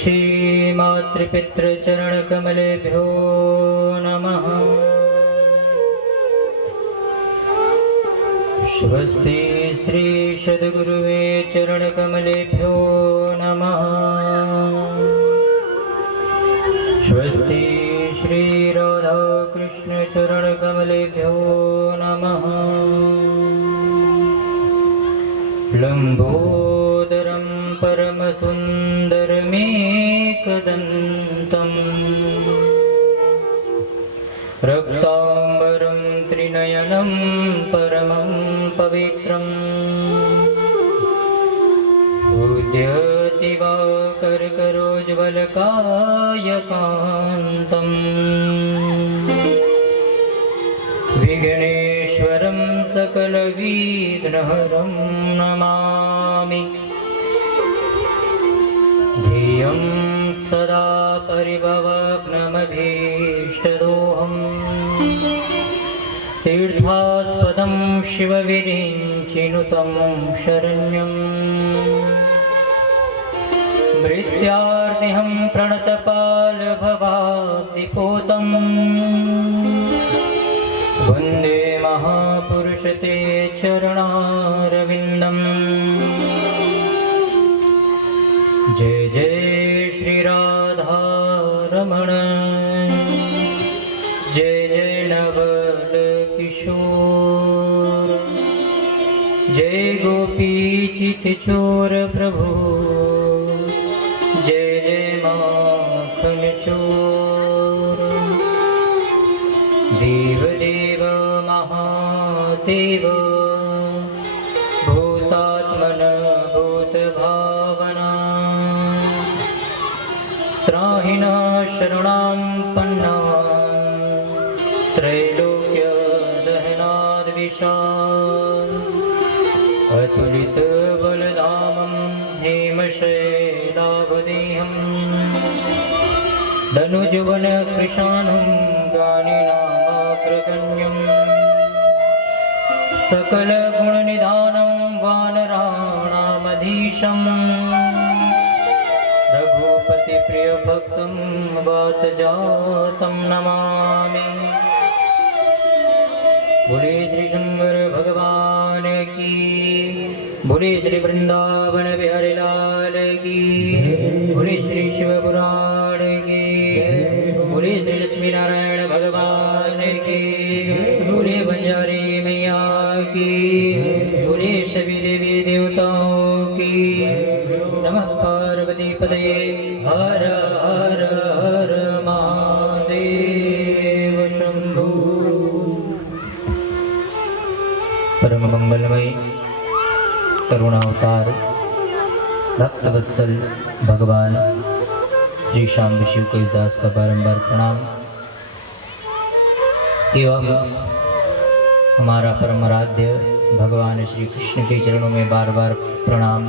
श्री मातृपितृचरणकमलेभ्यो नमः। स्वस्ति श्री सद्गुरुवे चरणकमलेभ्यो नमः। स्वस्ति श्री राधाकृष्ण चरणकमलेभ्यो नमः। लंबोदरं परमसुन्दरमेकदन्तम् रक्ताम्बरं त्रिनयनं परमं पवित्रम् उद्यतिवाकरकरोज्ज्वलकायकान्तम् विघ्नेश्वरं सकलविघ्नहरं नमामि। ध्येयं सदा परिभवग्नमभीष्टदोहम् तीर्थास्पदं शिवविरिञ्चिनुतं शरण्यम् मृत्यार्तिहं प्रणतपालभवाब्धिपोतम् वन्दे महापुरुष ते चरणारविन्दम्। जय जय श्री राधारमण जय जय नवल किशोर जय गोपी चितचोर प्रभु जय जय माखन चोर। देव देव महादेव भूतात्मन भूतभावना त्राहिण शरणां पन्ना त्रैलोक्य दहनाद्विषात् अतुलित बलधामं हेमशैलावदेहं धनुजवन कृशानं गानिनामाग्रगण्यम् सकलगुणनिधानं वानराणामधीशम् रघुपतिप्रियभक्तं वातजातं नमामि। बोले श्री शंकर भगवान की, बोले श्री वृंदावन बिहारी लाल की, बोले श्री शिव पुराण की, बोले श्री लक्ष्मी नारायण भगवान की, बोले बंजारी मैया की, बोले सभी देवी देवताओं की। नमः पार्वती पतये हर हर हर महादेव शंभो। परम मंगलमय करुणावतार भक्तवत्सल भगवान श्री श्याम शिव तुलसीदास का बारंबार प्रणाम एवं हमारा परम आराध्य भगवान श्री कृष्ण के चरणों में बार बार प्रणाम।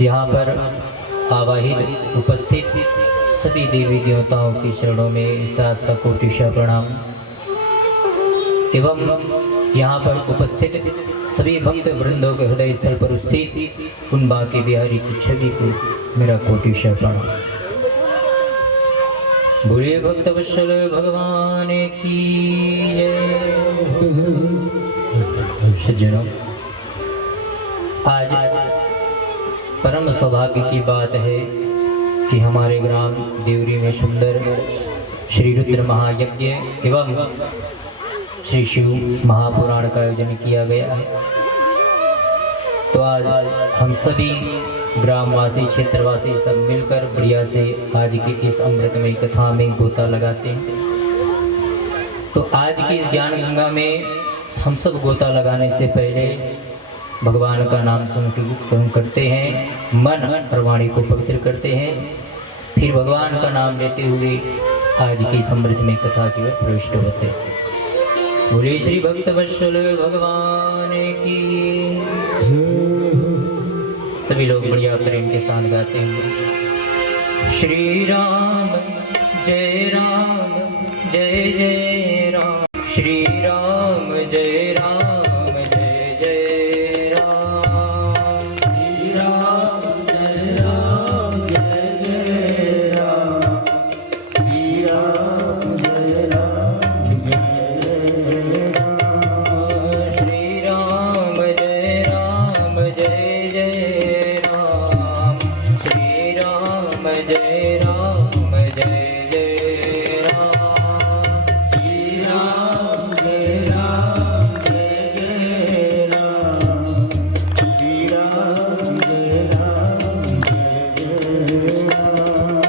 यहाँ पर आवाहित उपस्थित सभी देवी देवताओं के चरणों में दास का कोटिशा प्रणाम एवं यहाँ पर उपस्थित सभी भक्त वृंदों के हृदय स्थल पर स्थित उन बांके बिहारी की छवि को मेरा कोटिशा प्रणाम। बोले भक्त वत्सल भगवान की जय। सज्जनों, आज परम सौभाग्य की बात है कि हमारे ग्राम देवरी में सुंदर श्री रुद्र महायज्ञ एवं श्री शिव महापुराण का आयोजन किया गया है। तो आज हम सभी ग्रामवासी क्षेत्रवासी सब मिलकर बढ़िया से आज की इस अमृतमयी कथा में गोता लगाते हैं। तो आज की इस ज्ञान गंगा में हम सब गोता लगाने से पहले भगवान का नाम संकीर्तन करते हैं, मन और वाणी को पवित्र करते हैं, फिर भगवान का नाम लेते हुए आज की समृद्धमयी कथा की ओर प्रविष्ट होते हैं। बोले श्री भक्त वत्सल भगवान की। सभी लोग बढ़िया प्रेम के साथ गाते हैं। श्री राम जय जय राम, श्री राम जय जय राम, श्री राम जय जय राम जय जय राम। श्री राम जय राम जय जय राम। श्री राम जय राम जय जय राम।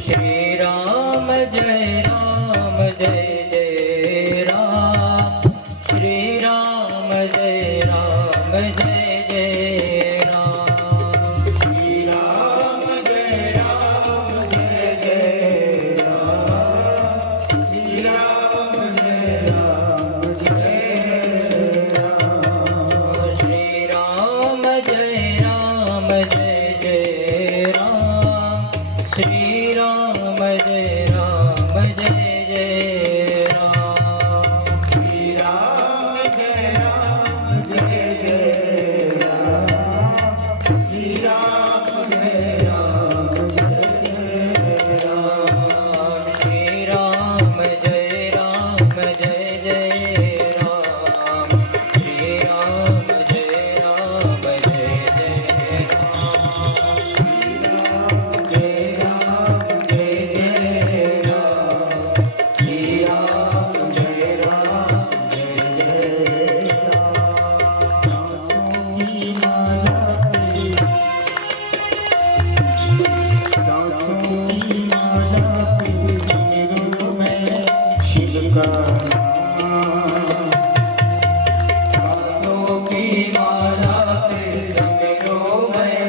श्री राम जय राम जय जय राम। श्री राम जय राम जय जय राम। श्री राम जय राम जय जय राम। श्री राम जय राम जय राम। श्री राम जय राम जय जय राम। श्री राम जय राम जय जय राम। श्री राम जय राम जय जय राम। श्री राम जय राम जय जय राम। श्री राम जय राम जय जय राम। श्री राम जय राम जय जय राम। जय राम जय जय राम। श्री राम जय राम जय जय राम। सांसों की माला पे, सांसों की माला पे सिमरूं मैं शिव का नाम। सांसों की माला पे सिमरूं मैं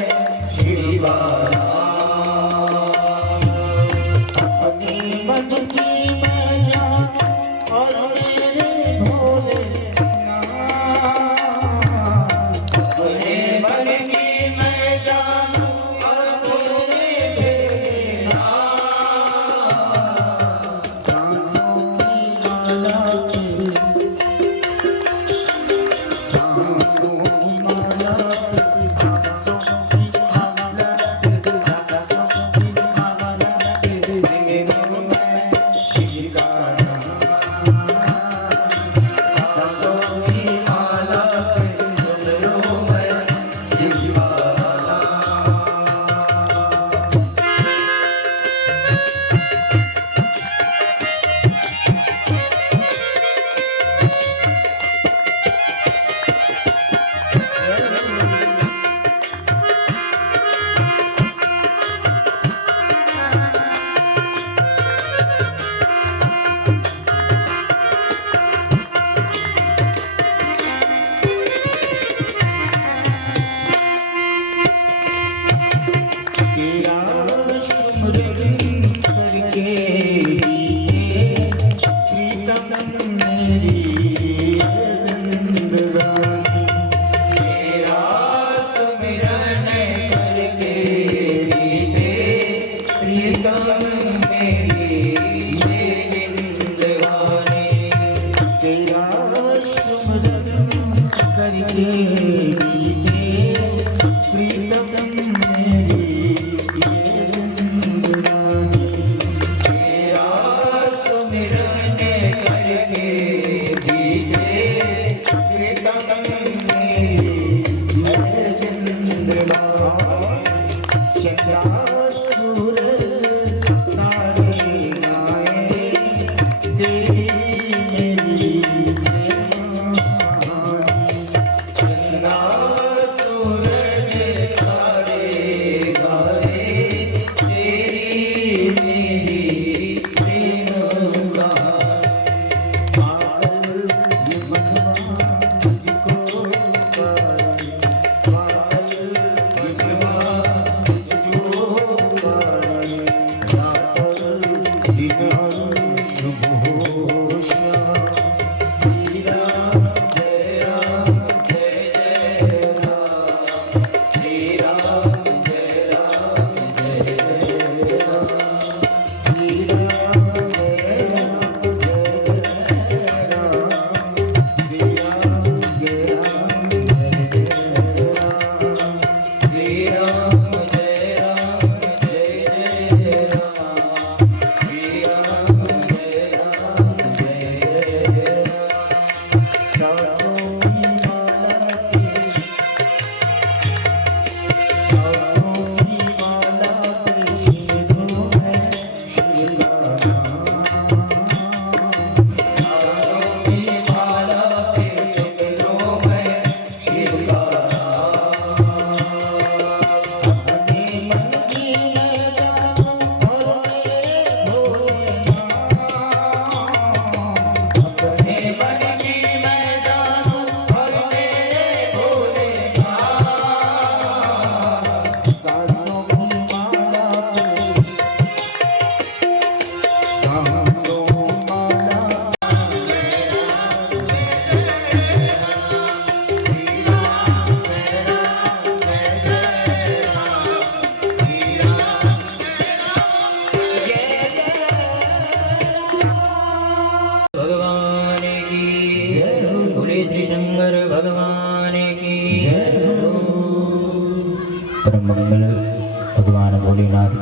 शिव का नाम। अपने मन की मैं जान और मेरे भोले नाम। अपने मन की मैं जान और मेरे नाम। सांसों की माला पे, सांसों की माला पे, सांसों की माला पे, सांसों की माला पे सिमरूं मैं शिव का नाम। सांसों की माला पे सिमरूं मैं शिव का नाम। तेरा सुमरन करके जिए प्रीतम मेरी जिंदगानी। तेरा सुमिरन करके जिए प्रीतम मेरी जिंदगानी। तेरा सुमरन करके जिए प्रीतम मेरी ये जिंदगानी। तेरा सुमिरन करके दीजिए प्रीतम मेरी ये जिंदगानी। चंद्रा सूरज तारे ना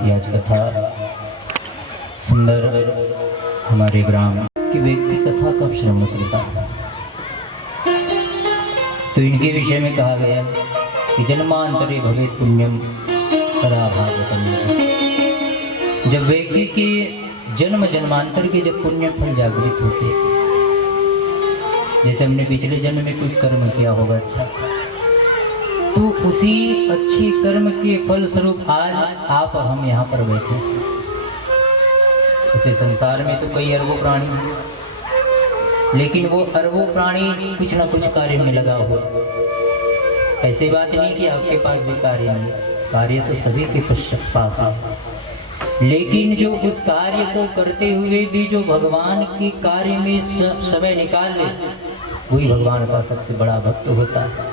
की आज कथा सुंदर हमारे ग्राम की व्यक्ति कथा कब श्रवण करता है, तो इनके विषय में कहा गया कि जन्मांतरे भवेत पुण्यम तदा भागवतम। जब व्यक्ति के जन्म जन्मांतर के जब पुण्य फल जागृत होते, जैसे हमने पिछले जन्म में कुछ कर्म किया होगा अच्छा, तो उसी अच्छी कर्म के फल स्वरूप आज आप और हम यहाँ पर बैठे। क्योंकि संसार में तो कई अरबों प्राणी हैं, लेकिन वो अरबों प्राणी कुछ ना कुछ कार्य में लगा हुआ। ऐसी बात नहीं कि आपके पास भी कार्य नहीं, कार्य तो सभी के पास है, लेकिन जो उस कार्य को करते हुए भी जो भगवान के कार्य में समय निकाल ले, वही भगवान का सबसे बड़ा भक्त होता है।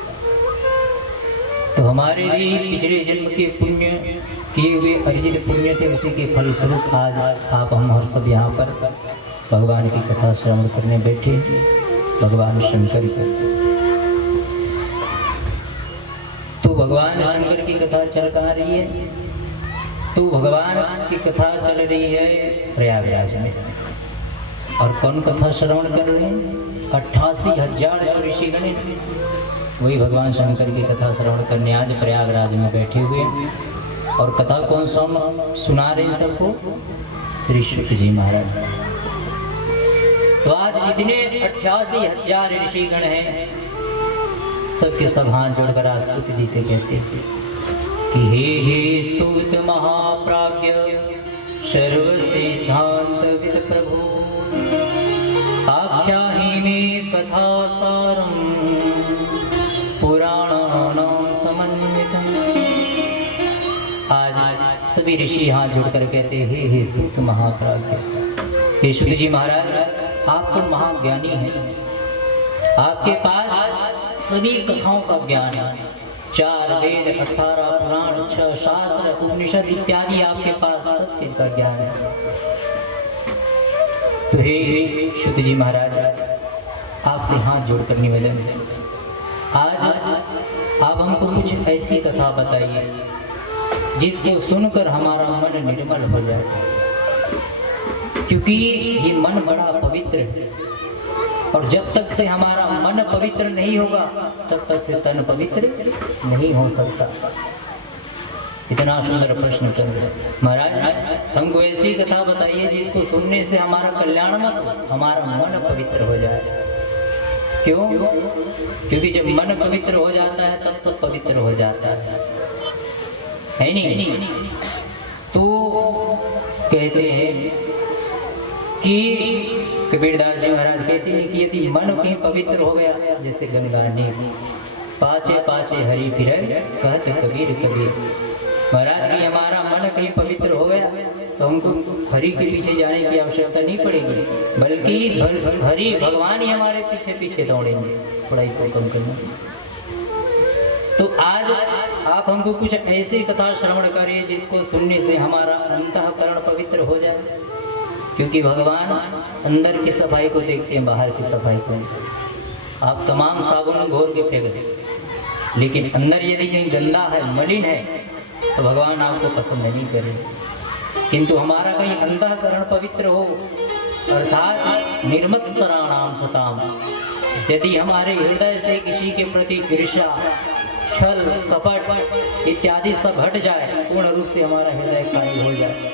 तो हमारे भी पिछले जन्म के पुण्य किए हुए अर्जित पुण्य थे, उसी के फलस्वरूप आज आप हम और सब यहाँ पर भगवान की कथा श्रवण करने बैठे, भगवान शंकर की। तो भगवान शंकर की कथा चल कहाँ रही है, तो भगवान की कथा चल रही है प्रयागराज में। और कौन कथा श्रवण कर रहे हैं? 88,000 जो ऋषिगण हैं, वही भगवान शंकर की कथा श्रवण करने आज प्रयागराज में बैठे हुए हैं। और कथा कौन सुना रहे हैं सबको? श्री शुक जी महाराज। तो आज जितने 88,000 ऋषिगण हैं, सबके सब हाथ जोड़कर आज सुत जी से कहते हैं कि हे सूत महाप्राज्ञ सर्व सिद्धांत विद प्रभु, आख्याहि में कथा सारम पुराणानां समन्वितम्। आज सभी ऋषि हाथ जोड़कर कहते हैं हे सूत महाप्राज्ञ, हे शुद्ध जी महाराज, आप तो महाज्ञानी हैं, आपके पास सभी कथाओं का ज्ञान है। 4 वेद, 18 पुराण, 6 शास्त्र, उपनिषद इत्यादि आपके पास सब चीज का ज्ञान है। तो हे शुद्ध जी महाराज, आपसे हाथ जोड़कर निवेदन है, आज आप हमको कुछ ऐसी कथा बताइए जिसको सुनकर हमारा मन निर्मल हो जाए, क्योंकि ये मन बड़ा पवित्र है, और जब तक से हमारा मन पवित्र नहीं होगा तब तक से तन पवित्र नहीं हो सकता। इतना सुंदर प्रश्न कर रहे महाराज, हमको ऐसी कथा बताइए जिसको सुनने से हमारा कल्याण मत, हमारा मन पवित्र हो जाए। क्यों? क्योंकि जब मन पवित्र हो जाता है तब सब पवित्र हो जाता है नहीं? तो कहते हैं कि कबीरदास जी महाराज कहते हैं कि यदि मन कहीं पवित्र हो गया, जैसे गंगा ने पाचे पाचे हरि फिरे कहते कबीर कबीर। महाराज की हमारा मन कहीं पवित्र हो गया तो हमको हरि के पीछे जाने की आवश्यकता नहीं पड़ेगी, बल्कि हरि भगवान ही हमारे पीछे पीछे दौड़ेंगे थोड़ा ही कम करना। तो आज आप हमको कुछ ऐसी कथा श्रवण करें जिसको सुनने से हमारा अंतःकरण पवित्र हो जाए, क्योंकि भगवान अंदर की सफाई को देखते हैं, बाहर की सफाई को। आप तमाम साबुन घोर के फेंक दें, लेकिन अंदर यदि कहीं गंदा है, मलिन है, तो भगवान आपको पसंद नहीं करेंगे। किंतु हमारा कहीं अंतःकरण पवित्र हो, अर्थात निर्मत्सराणाम सताम, यदि हमारे हृदय से किसी के प्रति ईर्ष्या, छल, कपट इत्यादि सब हट जाए, पूर्ण रूप से हमारा हृदय खाली हो जाए,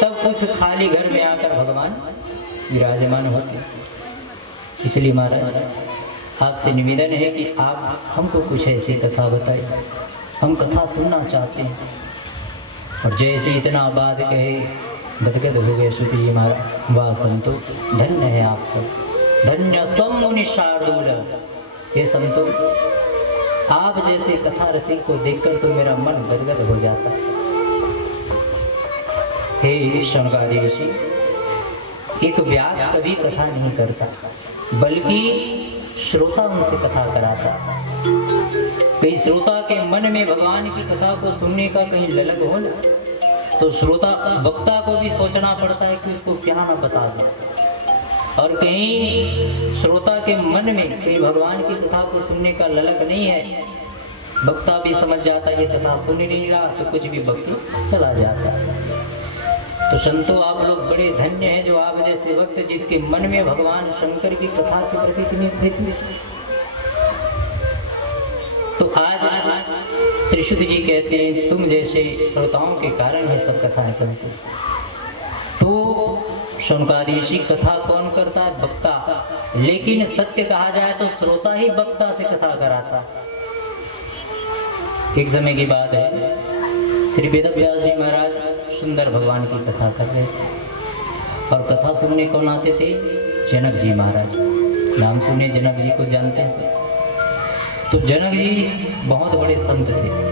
तब उस खाली घर में आकर भगवान विराजमान होते। इसलिए महाराज आपसे निवेदन है कि आप हमको कुछ ऐसी कथा बताइए, हम कथा सुनना चाहते हैं। और जैसे इतना बात कहे गदगद हो गए श्रुति जी महाराज, वाह संतो धन्य है आप सब, धन्य स्वम मुनि शार्दूल। हे संतो, आप जैसे कथा रसिक को देखकर तो मेरा मन गदगद हो जाता है। हे शौनकादि ऋषि, एक व्यास कभी कथा नहीं करता, बल्कि श्रोता उनसे कथा कराता। कहीं श्रोता के मन में भगवान की कथा को सुनने का कहीं ललक हो ना, तो श्रोता वक्ता को भी सोचना पड़ता है कि उसको क्या ना बता दे। और कहीं श्रोता के मन में कहीं भगवान की कथा को सुनने का ललक नहीं है, वक्ता भी समझ जाता ये कथा सुन ही नहीं रहा, तो कुछ भी भक्ति चला जाता है। तो संतों, आप लोग बड़े धन्य हैं जो आप जैसे भक्त जिसके मन में भगवान शंकर की कथा के प्रति इतनी प्रीति। तो आज श्री शुद्ध जी कहते हैं तुम जैसे श्रोताओं के कारण ही सब कथाएं चलती। तो शौनकादि ऋषि कथा कौन करता है? वक्ता। लेकिन सत्य कहा जाए तो श्रोता ही वक्ता से कथा कराता। एक समय की बात है, श्री वेदव्यास जी महाराज सुंदर भगवान की कथा कर रहे थे और कथा सुनने कौन आते थे? जनक जी महाराज। नाम सुने जनक जी को जानते हैं। तो जनक जी बहुत बड़े संत थे।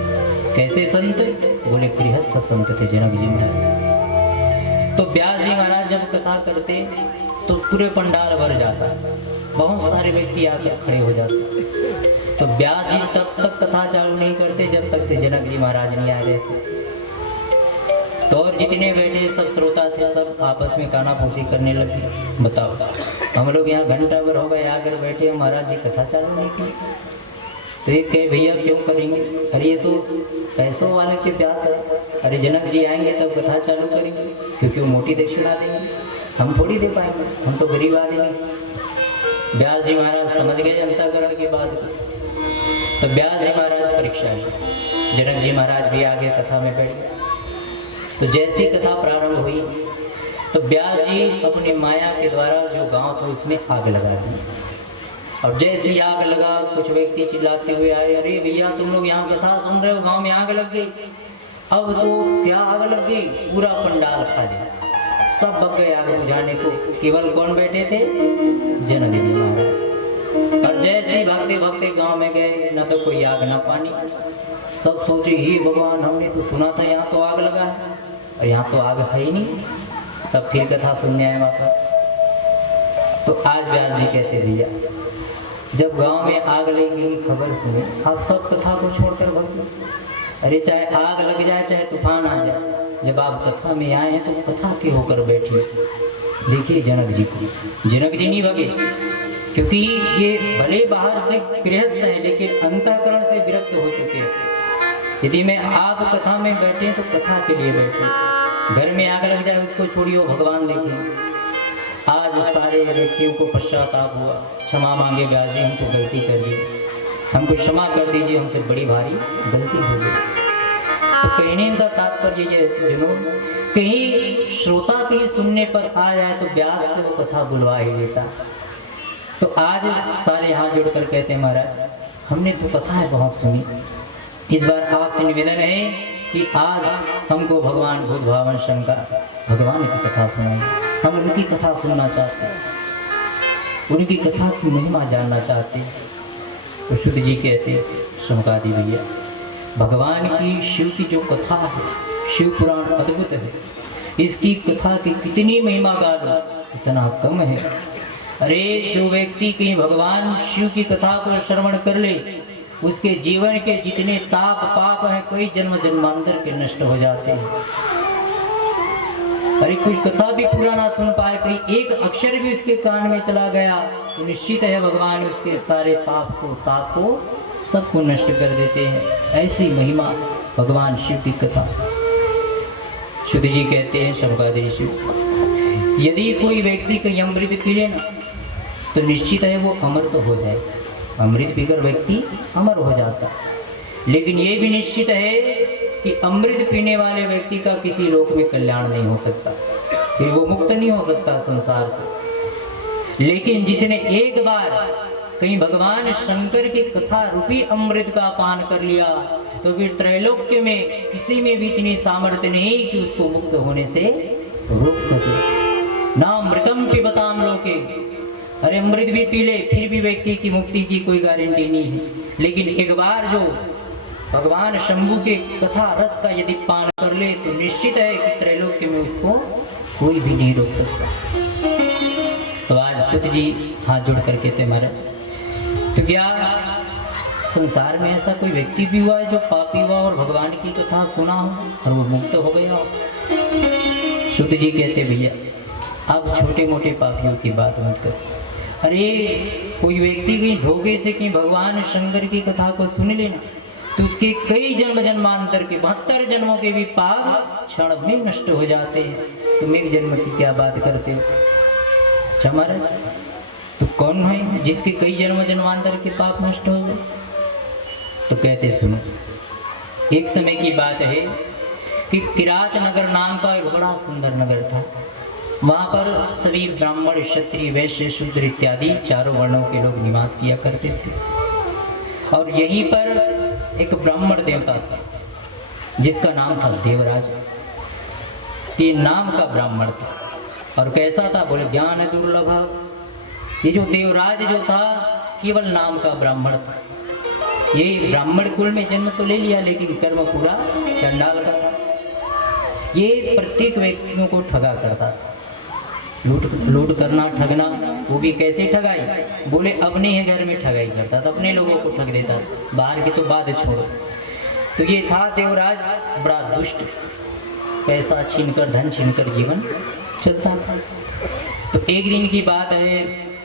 कैसे संत? बोले गृहस्थ संत थे जनक जी महाराज। तो व्यास जी महाराज जब कथा करते तो पूरे पंडाल भर जाता, बहुत सारे व्यक्ति आकर खड़े हो जाते। तो व्यास जी तब तक कथा चालू नहीं करते जब तक से जनक जी महाराज नहीं आ रहे थे। तो और जितने बैठे सब श्रोता थे, सब आपस में कानाफूसी करने लगे। बताओ, हम लोग यहाँ घंटा भर हो गए आकर बैठे, महाराज जी कथा चालू नहीं की। तो ये कहे भैया क्यों करेंगे? अरे ये तो पैसों वाले के प्यास है। अरे जनक जी आएंगे तब कथा चालू करेंगे, क्योंकि वो मोटी दक्षिणा देंगे, हम थोड़ी दे पाएंगे, हम तो गरीब आदमी हैं। व्यास जी महाराज समझ गए अंतःकरण की बात को। तो व्यास जी महाराज परीक्षा है, जनक जी महाराज भी आगे कथा में बैठ गए। तो जैसी कथा प्रारंभ हुई तो व्यास जी अपनी माया के द्वारा जो गांव था उसमें आग लगा दी। और जैसी आग लगा, कुछ व्यक्ति चिल्लाते हुए आए, अरे भैया तुम लोग यहाँ कथा सुन रहे हो, गांव में आग लग गई। अब तो क्या आग लग गई, पूरा पंडाल खाली, सब भग गए आग बुझाने को। केवल कौन बैठे थे? जनक जी महाराज। और जैसे ही भागते भागते गांव में गए, न तो कोई आग न पानी। सब सोचे हे भगवान, हमने तो सुना था यहाँ तो आग लगा है और यहाँ तो आग है ही नहीं। सब फिर कथा सुनने आए वापस। तो आज व्यास जी कहते भैया जब गांव में आग लगी खबर सुने, आप सब कथा को छोड़कर भाग गए। अरे चाहे आग लग जाए चाहे तूफान आ जाए, जब आप कथा में आए हैं तो कथा के होकर बैठिए। देखिए जनक जी को, जनक जी नहीं भगे, क्योंकि ये भले बाहर से गृहस्थ हैं लेकिन अंतःकरण से विरक्त हो चुके हैं। यदि मैं आप कथा में बैठे तो कथा के लिए बैठे, घर में आग लग जाए उसको छोड़िए, भगवान देखें। आज सारे व्यक्तियों को पश्चाताप हुआ, क्षमा मांगे व्यास जी, हमको गलती कर दी, हमको क्षमा कर दीजिए, हमसे बड़ी भारी गलती हो गई। तो कहने का तात्पर्य ये है जुनून, कहीं श्रोता के सुनने पर आ जाए तो व्यास से वो कथा बुलवा ही लेता। तो आज सारे हाथ जोड़कर कहते हैं महाराज हमने तो कथाएं बहुत सुनी, इस बार आपसे निवेदन है कि आज हमको भगवान भूत भावन शंकर भगवान की कथा सुनाएं। हम उनकी कथा सुनना चाहते हैं, उनकी कथा की महिमा जानना चाहते हैं। तो शुद्ध जी कहते हैं शौनकादि भैया, भगवान की शिव की जो कथा है, शिव पुराण अद्भुत है, इसकी कथा की कितनी महिमा गालो इतना कम है। अरे जो व्यक्ति कहीं भगवान शिव की कथा को श्रवण कर ले, उसके जीवन के जितने ताप पाप हैं कई जन्म जन्मांतर के नष्ट हो जाते हैं। अरे कोई कथा भी पूरा ना सुन पाए, कहीं एक अक्षर भी उसके कान में चला गया तो निश्चित है भगवान उसके सारे पाप को ताप को सबको नष्ट कर देते हैं। ऐसी महिमा भगवान शिव की कथा। शुद्ध जी कहते हैं शौनकादि शिव, यदि कोई व्यक्ति कहीं अमृत पी ले ना तो निश्चित है वो अमर तो हो जाए, अमृत पीकर व्यक्ति अमर हो जाता है। लेकिन ये भी निश्चित है कि अमृत पीने वाले व्यक्ति का किसी लोक में कल्याण नहीं हो सकता, फिर वो मुक्त नहीं हो सकता संसार से। लेकिन जिसने एक बार कहीं भगवान शंकर की कथा रूपी अमृत का पान कर लिया तो फिर त्रैलोक्य में किसी में भी इतनी सामर्थ्य नहीं कि उसको मुक्त होने से रोक सके। ना अमृतम पिबताम लोके, अरे अमृत भी पी ले फिर भी व्यक्ति की मुक्ति की कोई गारंटी नहीं है। लेकिन एक बार जो भगवान शंभु के कथा रस का यदि पान कर ले तो निश्चित है कि त्रैलोक्य में उसको कोई भी नहीं रोक सकता। तो आज शुद्ध जी हाथ जोड़ कर कहते महाराज, तो क्या संसार में ऐसा कोई व्यक्ति भी हुआ है जो पापी हुआ और भगवान की कथा सुना हो और वो मुक्त हो गया हो? शुद्ध जी कहते भैया अब छोटे मोटे पापियों की बात मत करो। अरे कोई व्यक्ति कहीं धोखे से कहीं भगवान शंकर की कथा को सुन लेना तो उसके कई जन्म जन्मांतर के 72 जन्मों के भी पाप क्षण में नष्ट हो जाते हैं। तुम एक जन्म की क्या बात करते हो? चमर तो कौन है जिसके कई जन्म जन्मांतर के पाप नष्ट हो गए? तो कहते सुनो, एक समय की बात है कि किरात नगर नाम का एक बड़ा सुंदर नगर था। वहाँ पर सभी ब्राह्मण, क्षत्रिय, वैश्य, शूद्र इत्यादि चारों वर्णों के लोग निवास किया करते थे। और यहीं पर एक ब्राह्मण देवता था जिसका नाम था देवराज। ये नाम का ब्राह्मण था। और कैसा था? बोले ज्ञान दुर्लभ। ये जो देवराज जो था केवल नाम का ब्राह्मण था। ये ब्राह्मण कुल में जन्म तो ले लिया लेकिन कर्म पूरा चंडाल का था। ये प्रत्येक व्यक्तियों को ठगा करता था। लूट करना, ठगना, वो भी कैसे ठगाई? बोले अपने ही घर में ठगाई करता था, अपने लोगों को ठग देता था, बाहर के तो बाद छोड़ो। तो ये था देवराज, बड़ा दुष्ट, पैसा छीनकर, धन छीनकर जीवन चलता था। तो एक दिन की बात है,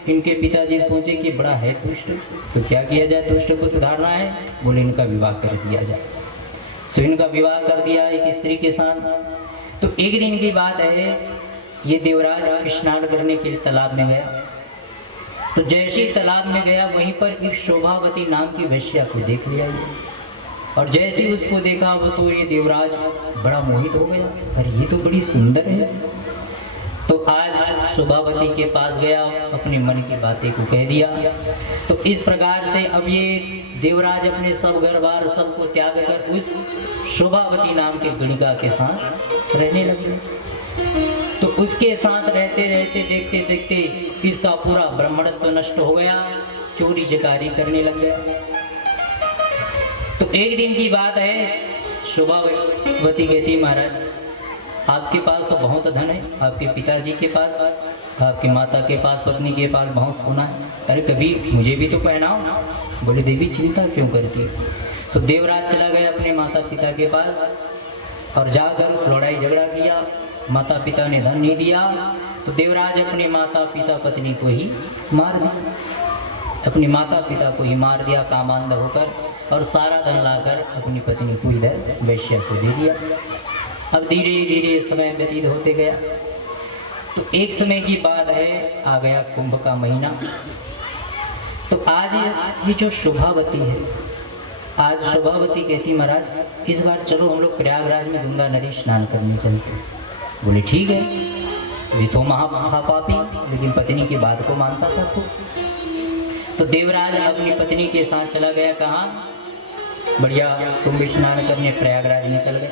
इनके पिताजी सोचे कि बड़ा है दुष्ट, तो क्या किया जाए, दुष्ट को सुधारना है। बोले इनका विवाह कर दिया जाए। सो इनका विवाह कर दिया एक स्त्री के साथ। तो एक दिन की बात है, ये देवराज स्नान करने के लिए तालाब में गया। तो जैसे ही तालाब में गया वहीं पर एक शोभावती नाम की वेश्या को देख लिया। और जैसे ही उसको देखा वो तो ये देवराज बड़ा मोहित हो गया, अरे ये तो बड़ी सुंदर है। तो आज शोभावती के पास गया, अपने मन की बातें को कह दिया। तो इस प्रकार से अब ये देवराज अपने सब घर बार सबको त्याग कर उस शोभावती नाम के गणिका के साथ रहने लगे। तो उसके साथ रहते रहते देखते देखते इसका पूरा ब्राह्मणत्व नष्ट हो गया, चोरी चकारी करने लग गया। तो एक दिन की बात है, शोभावती कहती महाराज आपके पास तो बहुत धन है, आपके पिताजी के पास, आपकी माता के पास, पत्नी के पास बहुत सोना है, अरे कभी मुझे भी तो पहनाओ। बोले देवी चिंता क्यों करती है? सो देवराज चला गया अपने माता पिता के पास और जाकर लड़ाई झगड़ा किया। माता पिता ने धन नहीं दिया तो देवराज अपने माता पिता पत्नी को ही मार दिया, अपने माता पिता को ही मार दिया कामांध होकर, और सारा धन लाकर अपनी पत्नी को इधर वैश्या को दे दिया। अब धीरे धीरे समय व्यतीत होते गया। तो एक समय की बात है, आ गया कुंभ का महीना। तो आज ये जो शोभावती है, आज शोभावती कहती महाराज इस बार चलो हम लोग प्रयागराज में गंगा नदी स्नान करने चलते हैं। बोले ठीक है। ये तो महापापी लेकिन पत्नी की बात को मानता था। तो देवराज अपनी पत्नी के साथ चला गया, कहाँ? बढ़िया कुंभ स्नान करने प्रयागराज निकल गए।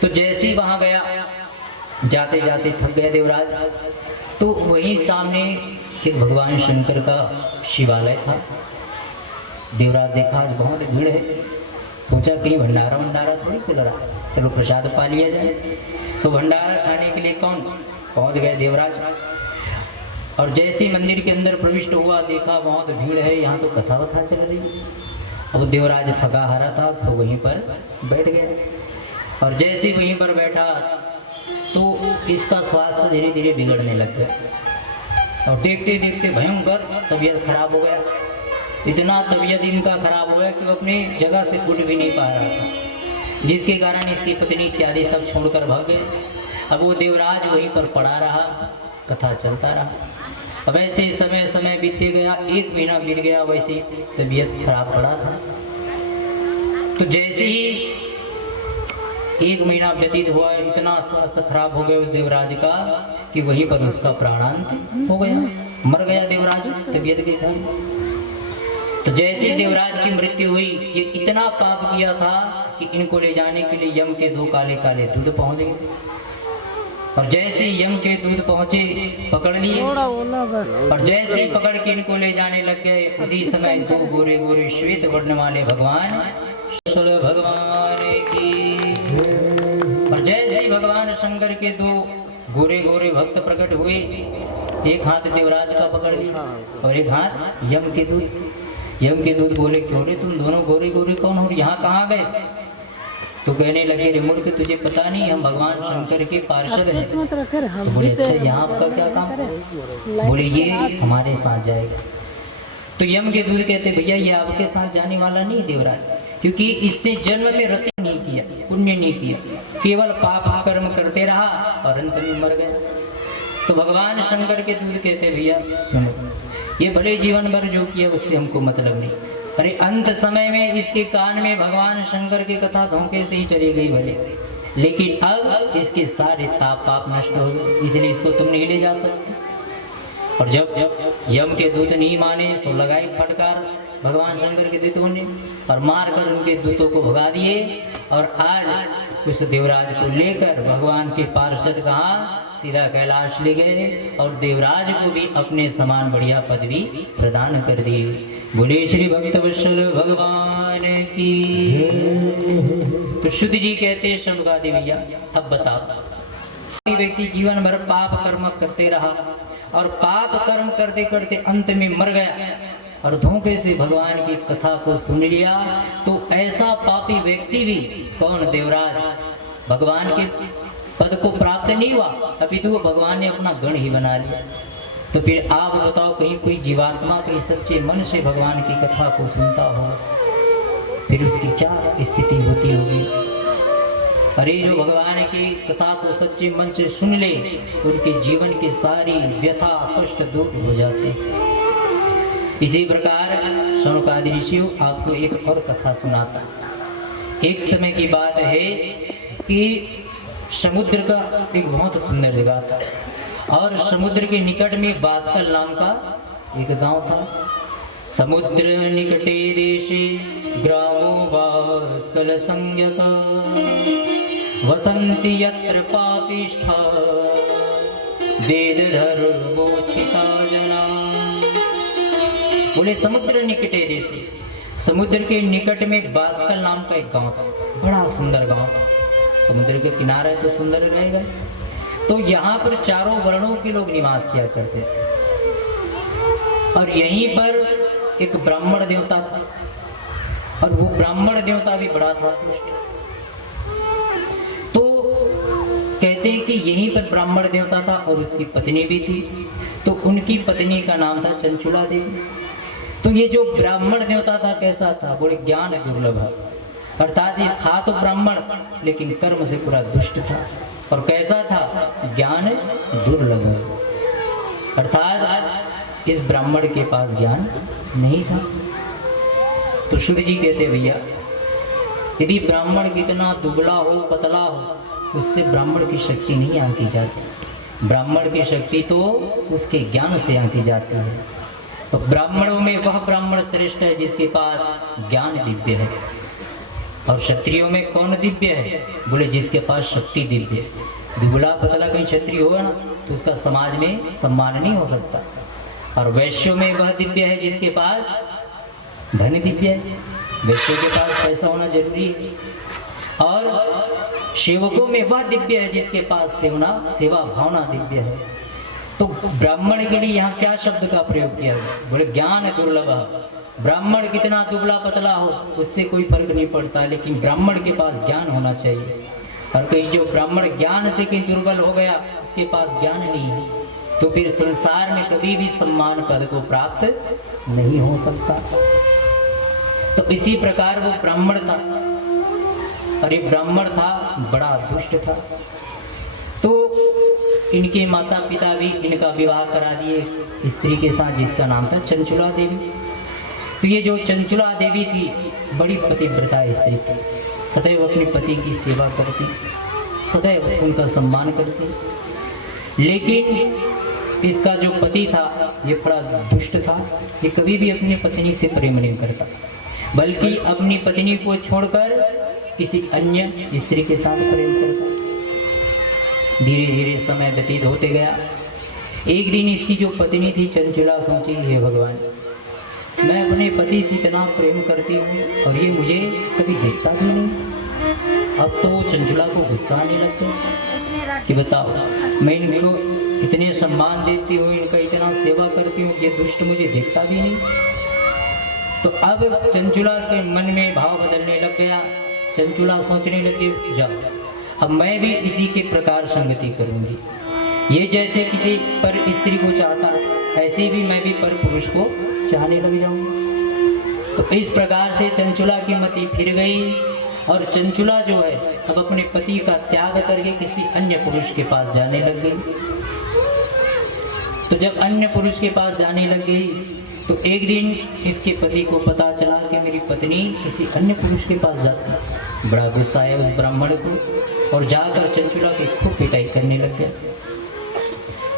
तो जैसे ही वहाँ गया, जाते जाते थक गया देवराज। तो वहीं सामने एक भगवान शंकर का शिवालय था। देवराज देखा आज बहुत भीड़ है, सोचा कहीं भंडारा थोड़ी चल रहा, चलो प्रसाद पा लिया जाए। सो भंडारा खाने के लिए कौन पहुंच गए? देवराज। और जैसे ही मंदिर के अंदर प्रविष्ट हुआ, देखा बहुत भीड़ है, यहाँ तो कथा वथा चल रही है। अब देवराज थका हारा था, सो वहीं पर बैठ गया। और जैसे ही वहीं पर बैठा तो इसका स्वास्थ्य धीरे धीरे बिगड़ने लग गया। और देखते देखते भयंकर तबीयत खराब हो गया। इतना तबीयत इनका खराब हो गया कि वो अपनी जगह से उठ भी नहीं पा रहा था, जिसके कारण इसकी पत्नी इत्यादि सब छोड़कर भाग गए। अब वो देवराज वहीं पर पड़ा रहा, कथा चलता रहा। अब ऐसे समय बीतते गया, एक महीना बीत गया, वैसे ही तबीयत खराब पड़ा था। तो जैसे ही एक महीना व्यतीत हुआ, इतना स्वास्थ्य खराब हो गया उस देवराज का कि वहीं पर उसका प्राणांत हो गया, मर गया देवराज तबीयत के कारण। तो जैसे देवराज की मृत्यु हुई, ये इतना पाप किया था कि इनको ले जाने के लिए यम के 2 काले काले दूध पहुंच गए। और जैसे यम के दूध पहुंचे, पकड़ लिए, और जैसे ही पकड़ के इनको ले जाने लग गए, उसी समय 2 गोरे गोरे श्वेत वर्ण वाले भगवान की, और जैसे ही भगवान शंकर के 2 गोरे गोरे भक्त प्रकट हुए, एक हाथ देवराज का पकड़ लिया और एक हाथ यम के दूध। यम के दूध बोले क्यों रे तुम दोनों गोरे गोरे कौन हो, यहाँ कहाँ गए? तो कहने लगे रे मूर्ख तुझे पता नहीं हम भगवान शंकर के पार्षद हैं। तो बोले अच्छा यहाँ आपका क्या काम? बोले ये हमारे साथ जाएगा। तो यम के दूध कहते भैया ये आपके साथ जाने वाला नहीं देवराज, क्योंकि इसने जन्म में रति नहीं किया, पुण्य नहीं किया, केवल पाप कर्म करते रहा और अंत में मर गया। तो भगवान शंकर के दूत कहते भैया सुनो, ये भले जीवन भर जो किया उससे हमको मतलब नहीं, अरे अंत समय में इसके कान में भगवान शंकर की कथा धोखे से ही चली गई भले, लेकिन अब इसके सारे ताप पाप नष्ट हो गए, इसलिए इसको तुम नहीं ले जा सकते। और जब यम के दूत नहीं माने तो लगाई फटकार भगवान शंकर के दूतों ने और मार कर उनके दूतों को भगा दिए। और आज उस देवराज को लेकर भगवान के पार्षद कहाँ सीधा कैलाश ले गए और देवराज को भी अपने समान बढ़िया पदवी प्रदान कर दी। बोले श्री भक्तवत्सल भगवान की। तो शुद्ध जी कहते हैं शंभुकादि भैया, अब बताओ, व्यक्ति जीवन भर पाप कर्म करते रहा और पाप कर्म करते करते अंत में मर गया और धोखे से भगवान की कथा को सुन लिया, तो ऐसा पापी व्यक्ति भी कौन देवराज भगवान के पद को प्राप्त नहीं हुआ, अपितु वो भगवान ने अपना गण ही बना लिया। तो फिर आप बताओ, कहीं कोई जीवात्मा कहीं सच्चे मन से भगवान की कथा को सुनता हो, फिर उसकी क्या स्थिति होती होगी। अरे जो भगवान की कथा को सच्चे मन से सुन ले, उनके जीवन की सारी व्यथा कष्ट दूर हो जाते। इसी प्रकार शौनकादि ऋषियों आपको एक और कथा सुनाता। एक समय की बात है कि समुद्र का एक बहुत सुंदर जगह था और समुद्र के निकट में बास्कल नाम का एक गांव था। समुद्र निकटे देशे ग्रामो बास्कल संज्ञका वसन्ति यत्र पापिष्ठा वेद धर्मोचिता जना। बोले समुद्र निकटे देशे, समुद्र के निकट में बास्कल नाम का एक गांव था, बड़ा सुंदर गांव था। समुद्र के किनारे तो सुंदर रहेगा। तो यहाँ पर चारों वर्णों के लोग निवास किया करते थे और यहीं पर एक ब्राह्मण देवता था और वो ब्राह्मण देवता भी बड़ा था। तो कहते हैं कि यहीं पर ब्राह्मण देवता था और उसकी पत्नी भी थी। तो उनकी पत्नी का नाम था चंचुला देवी। तो ये जो ब्राह्मण देवता था कैसा था, बोले ज्ञान दुर्लभ, अर्थात ये था तो ब्राह्मण लेकिन कर्म से पूरा दुष्ट था। और कैसा था, ज्ञान दुर्लभ, अर्थात आज इस ब्राह्मण के पास ज्ञान नहीं था। तो शुद्ध जी कहते भैया, यदि ब्राह्मण कितना दुबला हो पतला हो, उससे ब्राह्मण की शक्ति नहीं आंकी जाती। ब्राह्मण की शक्ति तो उसके ज्ञान से आंकी जाती है। तो ब्राह्मणों में वह ब्राह्मण श्रेष्ठ है जिसके पास ज्ञान दिव्य है। और क्षत्रियों में कौन दिव्य है, बोले जिसके पास शक्ति दिव्य है। दुबला पतला कहीं क्षत्रिय होगा ना तो उसका समाज में सम्मान नहीं हो सकता। और वैश्यों में वह दिव्य है जिसके पास धन दिव्य है, वैश्यों के पास पैसा होना जरूरी है। और सेवकों में वह दिव्य है जिसके पास सेवा भावना दिव्य है। तो ब्राह्मण के लिए यहाँ क्या शब्द का प्रयोग किया है, बोले ज्ञान दुर्लभ। ब्राह्मण कितना दुबला पतला हो उससे कोई फर्क नहीं पड़ता, लेकिन ब्राह्मण के पास ज्ञान होना चाहिए। और कहीं जो ब्राह्मण ज्ञान से कहीं दुर्बल हो गया, उसके पास ज्ञान नहीं है, तो फिर संसार में कभी भी सम्मान पद को प्राप्त नहीं हो सकता। तो इसी प्रकार वो ब्राह्मण था। और ये ब्राह्मण था बड़ा दुष्ट था। तो इनके माता पिता भी इनका विवाह करा दिए स्त्री के साथ जिसका नाम था चंचुला देवी। तो ये जो चंचुला देवी थी बड़ी पतिव्रता स्त्री थी, सदैव अपने पति की सेवा करती, सदैव उनका सम्मान करती। लेकिन इसका जो पति था ये बड़ा दुष्ट था, ये कभी भी अपनी पत्नी से प्रेम नहीं करता, बल्कि अपनी पत्नी को छोड़कर किसी अन्य स्त्री के साथ प्रेम करता। धीरे धीरे समय व्यतीत होते गया। एक दिन इसकी जो पत्नी थी चंचुला सोची, हे भगवान, मैं अपने पति से इतना प्रेम करती हूँ और ये मुझे कभी देखता भी नहीं। अब तो चंचुला को गुस्सा आने लग गया कि बताओ, मैं इनको इतने सम्मान देती हूँ, इनका इतना सेवा करती हूँ, ये दुष्ट मुझे देखता भी नहीं। तो अब चंचुला के मन में भाव बदलने लग गया। चंचुला सोचने लगी, जाओ अब मैं भी इसी के प्रकार संगति करूँगी। ये जैसे किसी पर स्त्री को चाहता, ऐसे भी मैं भी पर पुरुष को चाहने लग जाऊंगी। तो इस प्रकार से चंचुला की मति फिर गई और चंचुला जो है अब अपने पति का त्याग करके किसी अन्य पुरुष के पास जाने लग गई। तो जब अन्य पुरुष के पास जाने लग गई तो एक दिन इसके पति को पता चला कि मेरी पत्नी किसी अन्य पुरुष के पास जाती है। बड़ा गुस्सा आया उस ब्राह्मण को और जाकर चंचुला की खूब पिटाई करने लग गया।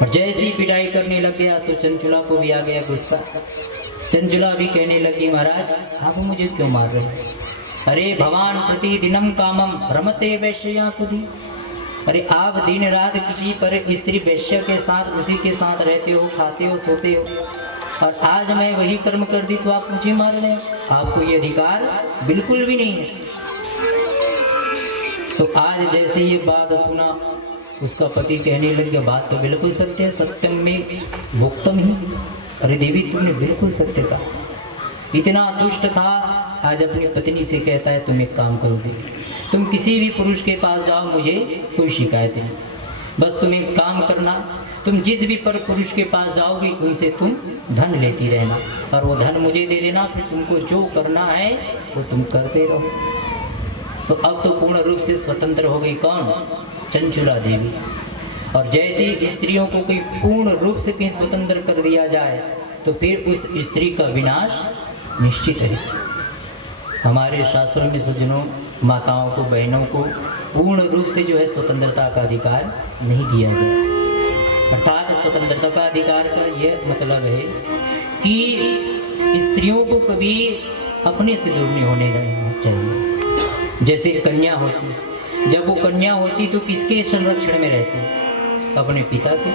और जैसे ही पिटाई करने लग गया तो चंचुला को भी आ गया गुस्सा। चंचुला भी कहने लगी, महाराज आप मुझे क्यों मार रहे हैं? अरे भगवान प्रतिदिनम कामम रमते वैश्या खुदी। अरे आप दिन रात किसी पर स्त्री वैश्य के साथ उसी के साथ रहते हो, खाते हो, सोते हो, और आज मैं वही कर्म कर दी तो आप मुझे मार रहे हैं? आपको ये अधिकार बिल्कुल भी नहीं है। तो आज जैसे ये बात सुना उसका पति कहने लग गया, बात तो बिल्कुल सत्य है, सत्यम में भुक्तम ही। अरे देवी तुमने बिल्कुल सत्य कहा। इतना दुष्ट था, आज अपनी पत्नी से कहता है तुम एक काम करोगे, तुम किसी भी पुरुष के पास जाओ, मुझे कोई शिकायत नहीं, बस तुम एक काम करना, तुम जिस भी पर पुरुष के पास जाओगे उनसे तुम धन लेती रहना और वो धन मुझे दे देना, फिर तुमको जो करना है वो तुम करते रहो। तो अब तो पूर्ण रूप से स्वतंत्र हो गई कौन? चंचुला देवी। और जैसी स्त्रियों को कोई पूर्ण रूप से कहीं स्वतंत्र कर दिया जाए तो फिर उस स्त्री का विनाश निश्चित है। हमारे शास्त्रों में सज्जनों, माताओं को, बहनों को पूर्ण रूप से जो है स्वतंत्रता का अधिकार नहीं दिया गया। अर्थात स्वतंत्रता का अधिकार का यह मतलब है कि स्त्रियों को कभी अपने से दूर नहीं होने देना चाहिए। जैसे कन्या होती, जब वो कन्या होती तो किसके संरक्षण में रहती? अपने पिता के।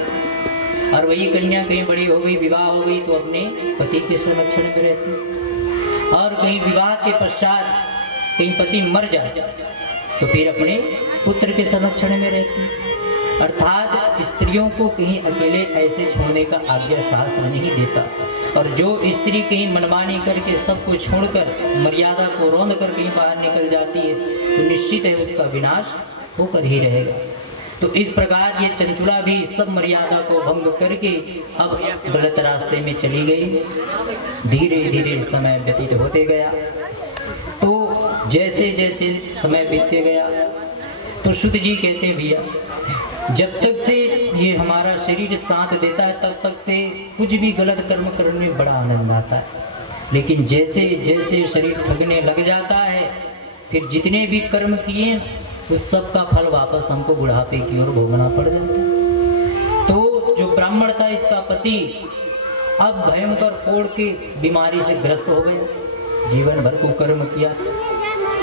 और वही कन्या कहीं बड़ी हो गई, विवाह हो गई तो अपने पति के संरक्षण में रहती। और कहीं विवाह के पश्चात कहीं पति मर जाए तो फिर अपने पुत्र के संरक्षण में रहती। अर्थात स्त्रियों को कहीं अकेले ऐसे छोड़ने का आज्ञा शास्त्र नहीं देता। और जो स्त्री कहीं मनमानी करके सब कुछ छोड़कर मर्यादा को रौंद कर कहीं बाहर निकल जाती है तो निश्चित है उसका विनाश होकर ही रहेगा। तो इस प्रकार ये चंचुला भी सब मर्यादा को भंग करके अब गलत रास्ते में चली गई। धीरे धीरे समय व्यतीत होते गया। तो जैसे जैसे समय बीतते गया तो शुद्ध जी कहते हैं, भैया जब तक से ये हमारा शरीर साथ देता है तब तक से कुछ भी गलत कर्म करने में बड़ा आनंद आता है, लेकिन जैसे जैसे शरीर थकने लग जाता है फिर जितने भी कर्म किए उस सब का फल वापस हमको बुढ़ापे की ओर भोगना पड़ जाता है। तो जो ब्राह्मण था इसका पति अब भयंकर कोढ़ की बीमारी से ग्रस्त हो गया। जीवन भर को कर्म किया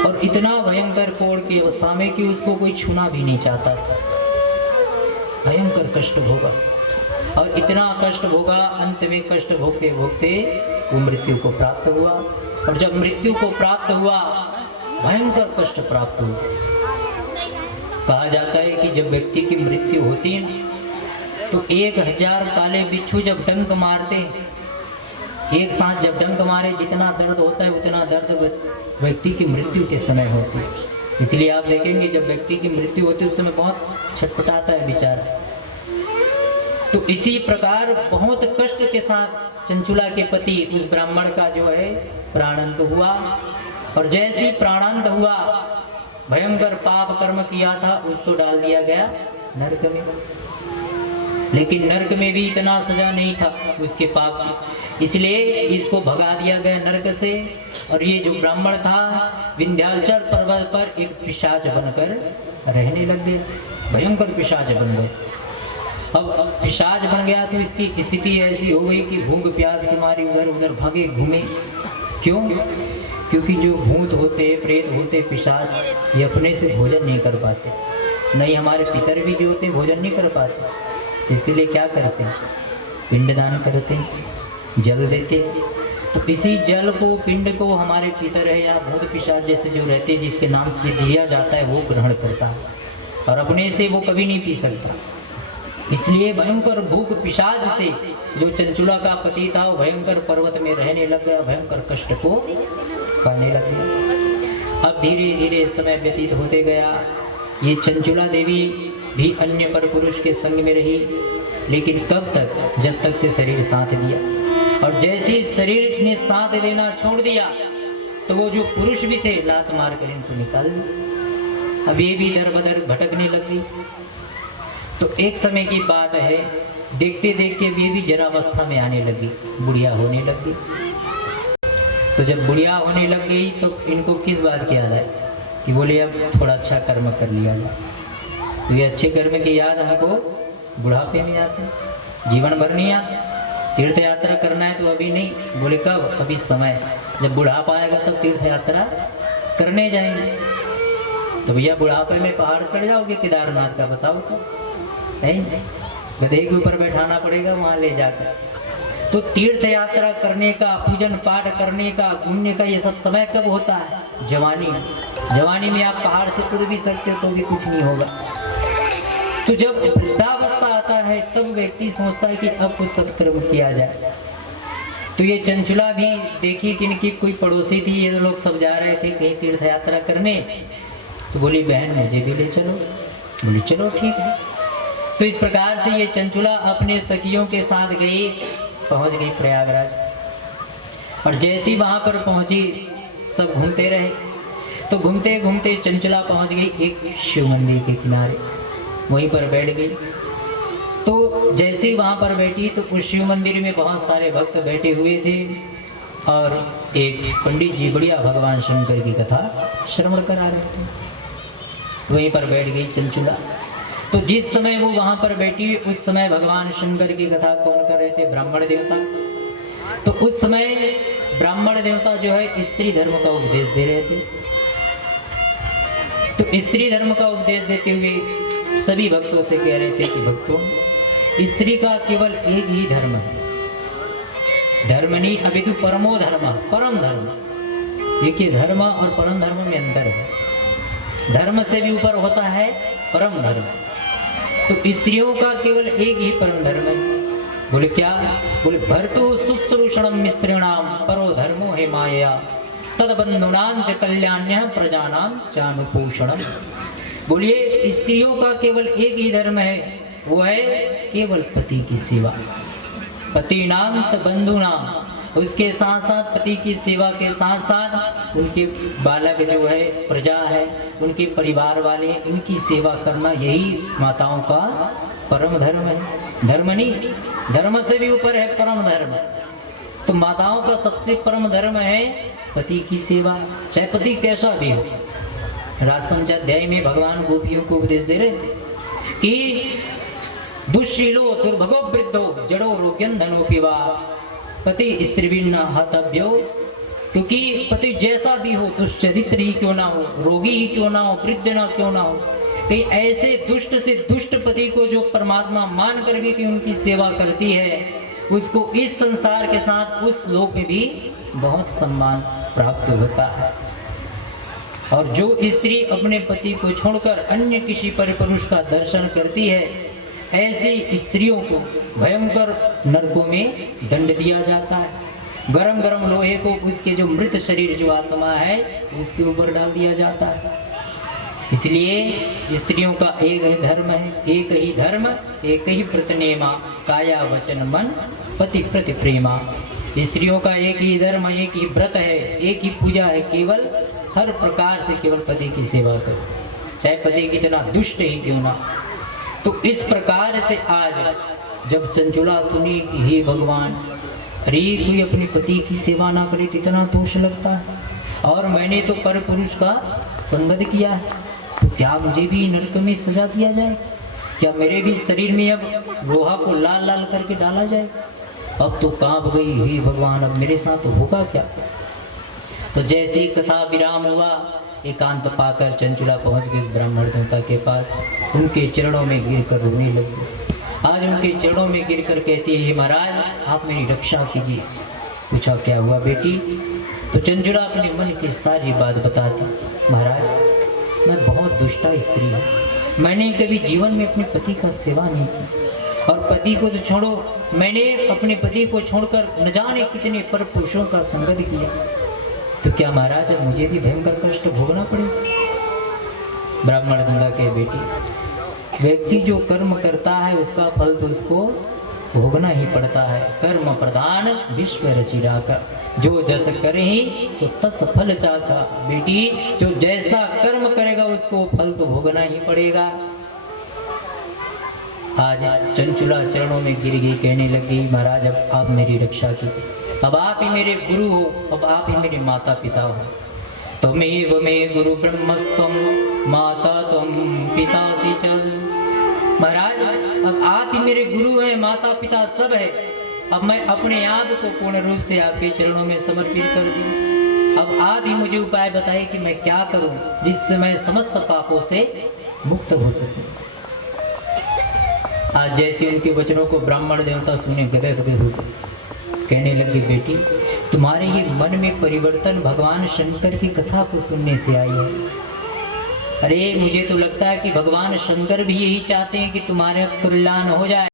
और इतना भयंकर कोढ़ की अवस्था में कि उसको कोई छूना भी नहीं चाहता था। भयंकर कष्ट भोगा और इतना कष्ट भोगा, अंत में कष्ट भोगते भोगते वो मृत्यु को प्राप्त हुआ। और जब मृत्यु को प्राप्त हुआ भयंकर कष्ट प्राप्त हुआ। कहा जाता है कि जब व्यक्ति की मृत्यु होती है तो 1000 काले बिच्छू जब डंक मारते, एक सांस जब डंक मारे जितना दर्द होता है उतना दर्द व्यक्ति की मृत्यु के समय होती है। इसलिए आप देखेंगे जब व्यक्ति की मृत्यु होती है उस समय बहुत छटपटाता है बेचारा। तो इसी प्रकार बहुत कष्ट के साथ चंचुला के पति उस ब्राह्मण का जो है प्राणांत हुआ। और जैसे ही प्राणांत हुआ भयंकर पाप कर्म किया था उसको डाल दिया गया नरक में। लेकिन नरक में भी इतना सजा नहीं था उसके पाप की, इसलिए इसको भगा दिया गया नरक से। और ये जो ब्राह्मण था विंध्याचल पर्वत पर एक पिशाच बनकर रहने लग गया, भयंकर पिशाच बन गए। अब पिशाच बन गया तो इसकी स्थिति ऐसी हो गई कि भूख प्यास की मारी उधर उधर भागे घूमे। क्यों? क्योंकि जो भूत होते, प्रेत होते, पिशाच ये अपने से भोजन नहीं कर पाते, नहीं हमारे पितर भी जो होते भोजन नहीं कर पाते। इसके लिए क्या करते हैं? पिंडदान करते हैं, जल देते हैं। तो इसी जल को, पिंड को हमारे पितर है या भूत पिशाच जैसे जो रहते हैं जिसके नाम से दिया जाता है वो ग्रहण करता है और अपने से वो कभी नहीं पी सकता। इसलिए भयंकर भूख पिशाच से जो चंचुला का पति था वो भयंकर पर्वत में रहने लग गया, भयंकर कष्ट को पाने लग गया। अब धीरे धीरे समय व्यतीत होते गया। ये चंचुला देवी भी अन्य पर पुरुष के संग में रही, लेकिन कब तक? जब तक से शरीर साथ दिया। और जैसे ही शरीर ने साथ देना छोड़ दिया तो वो जो पुरुष भी थे लात मार कर इनको निकाल दिया। अब ये भी इधर उधर भटकने लग गई। तो एक समय की बात है, देखते देखते ये भी जरावस्था में आने लगी, बुढ़िया होने लग गई। तो जब बुढ़िया होने लग गई तो इनको किस बात की याद है कि बोले अब थोड़ा अच्छा कर्म कर लिया जाए। तो ये अच्छे कर्म की याद हमको बुढ़ापे में आते हैं, जीवन भर नहीं आते। तीर्थ यात्रा करना है तो अभी नहीं, बोले कब, अभी समय, जब बुढ़ापा आएगा तब तीर्थ यात्रा करने जाएंगे। तो भैया बुढ़ापे में पहाड़ चढ़ जाओगे केदारनाथ का, बताओ तो है नहीं, गधे के ऊपर बैठाना पड़ेगा वहाँ ले जाकर। तो तीर्थ यात्रा करने का, पूजन पाठ करने का, घूमने का ये सब समय कब होता है? जवानी में। जवानी में आप पहाड़ से कूद भी सकते हो तो भी कुछ नहीं होगा। तो जब वृद्धावस्था आता है तब व्यक्ति सोचता है कि अब कुछ सत्कर्म किया जाए। तो ये चंचुला भी देखी कि इनकी कोई पड़ोसी थी, ये लोग सब जा रहे थे कहीं तीर्थ यात्रा करने, तो बोली बहन मुझे भी ले चलो। बोली चलो ठीक है। तो इस प्रकार से ये चंचुला अपने सखियों के साथ गई, पहुंच गई प्रयागराज। और जैसी वहां पर पहुंची सब घूमते रहे। तो घूमते घूमते चंचुला पहुंच गई एक शिव मंदिर के किनारे, वहीं पर बैठ गई। तो जैसे ही वहां पर बैठी तो उस शिव मंदिर में बहुत सारे भक्त बैठे हुए थे और एक पंडित जी बढ़िया भगवान शंकर की कथा श्रवण करा रहे थे। वहीं पर बैठ गई चंचुला। तो जिस समय वो वहां पर बैठी उस समय भगवान शंकर की कथा कौन कर रहे थे? ब्राह्मण देवता। तो उस समय ब्राह्मण देवता जो है स्त्री धर्म का उपदेश दे रहे थे। तो स्त्री धर्म का उपदेश देते हुए सभी भक्तों से कह रहे थे कि भक्तों, स्त्री का केवल एक ही धर्म है, धर्मनी अभितु परमो धर्म, परम धर्म। देखिए धर्म और परम धर्म में अंतर है। धर्म से भी ऊपर होता है परम धर्म। तो स्त्रियों का केवल एक ही परम धर्म है। बोले क्या? बोले भर्तु शुश्रूषणम मिस्त्रीणाम परो धर्मो है माया तदबंधुनाम च कल्याण्य प्रजानाम चानुपोषणम। बोलिए स्त्रियों का केवल एक ही धर्म है, वो है केवल पति की सेवा। पति नाम तो बंधु नाम, उसके साथ साथ पति की सेवा के साथ साथ उनके बालक जो है, प्रजा है, उनके परिवार वाले, उनकी सेवा करना, यही माताओं का परम धर्म है। धर्म नहीं, धर्म से भी ऊपर है परम धर्म। तो माताओं का सबसे परम धर्म है पति की सेवा, चाहे पति कैसा भी हो। राजपंचाध्याय में भगवान गोपियों को उपदेश दे रहे थे कि दुष्शीलो दुर्भगो वृद्धो जड़ो रोग्यंधनो पिवा पति स्त्रीभिन्न हतव्यो। क्योंकि पति जैसा भी हो, दुष्चरित्र ही क्यों ना हो, रोगी ही क्यों ना हो, वृद्ध ना क्यों ना हो, कि ऐसे दुष्ट से दुष्ट पति को जो परमात्मा मान कर भी कि उनकी सेवा करती है, उसको इस संसार के साथ उस लोक में भी बहुत सम्मान प्राप्त होता है। और जो स्त्री अपने पति को छोड़कर अन्य किसी पर पुरुष का दर्शन करती है, ऐसी स्त्रियों को भयंकर नरकों में दंड दिया जाता है। गरम गरम लोहे को उसके जो मृत शरीर जो आत्मा है उसके ऊपर डाल दिया जाता है। इसलिए स्त्रियों का एक ही धर्म है, एक ही धर्म, एक ही प्रतिनेमा, काया वचन मन पति प्रति प्रेमा। स्त्रियों का एक ही धर्म, एक ही व्रत है, एक ही पूजा है, केवल हर प्रकार से केवल पति की सेवा करो, चाहे पति कितना दुष्ट ही क्यों ना। तो इस प्रकार से आज जब चंचुला सुनी कि हे भगवान, अरे कोई अपने पति की सेवा ना करे तो इतना दोष लगता है, और मैंने तो पर पुरुष का संगत किया है, तो क्या मुझे भी नरक में सजा दिया जाए? क्या मेरे भी शरीर में अब लोहा को लाल लाल करके डाला जाए? अब तो कांप गई, हे भगवान अब मेरे साथ होगा क्या? तो जैसी कथा विराम हुआ, एकांत पाकर चंचुला पहुंच गई ब्राह्मण देवता के पास, उनके चरणों में गिरकर रोने लगी। आज उनके चरणों में गिरकर कहती है, महाराज आप मेरी रक्षा कीजिए। पूछा क्या हुआ बेटी? तो चंचुला अपने मन की सारी बात बताती, महाराज मैं बहुत दुष्टा स्त्री हूँ, मैंने कभी जीवन में अपने पति का सेवा नहीं की, और पति को तो छोड़ो, मैंने अपने पति को छोड़कर न जाने कितने पर पुरुषों का संगत किया, तो क्या महाराज अब मुझे भी भयंकर कष्ट भोगना पड़ेगा? ब्राह्मण धंधा के बेटी, व्यक्ति जो कर्म करता है उसका फल तो उसको भोगना ही पड़ता है। कर्म प्रधान विश्व रचिरा का, जो जस करे सो तस फल चाखा। बेटी जो जैसा कर्म करेगा उसको फल तो भोगना ही पड़ेगा। आज चंचुला चरणों में गिर गई, कहने लगी महाराज अब आप मेरी रक्षा कीजिए, अब आप ही मेरे गुरु हो, अब आप ही मेरे माता पिता हो। त्वमेव मे गुरु ब्रह्मस्त्वं माता त्वं पितासि च। महाराज अब आप ही मेरे गुरु हैं, माता पिता सब है। अब मैं अपने आप को पूर्ण रूप से आपके चरणों में समर्पित कर दूं। अब आप ही मुझे उपाय बताइए कि मैं क्या करूं जिससे मैं समस्त पापों से मुक्त हो सकूं। आज जैसे उनके वचनों को ब्राह्मण देवता सुने गदगद हो गए, कहने लगे बेटी तुम्हारे ये मन में परिवर्तन भगवान शंकर की कथा को सुनने से आई है। अरे मुझे तो लगता है कि भगवान शंकर भी यही चाहते हैं कि तुम्हारा कल्याण हो जाए।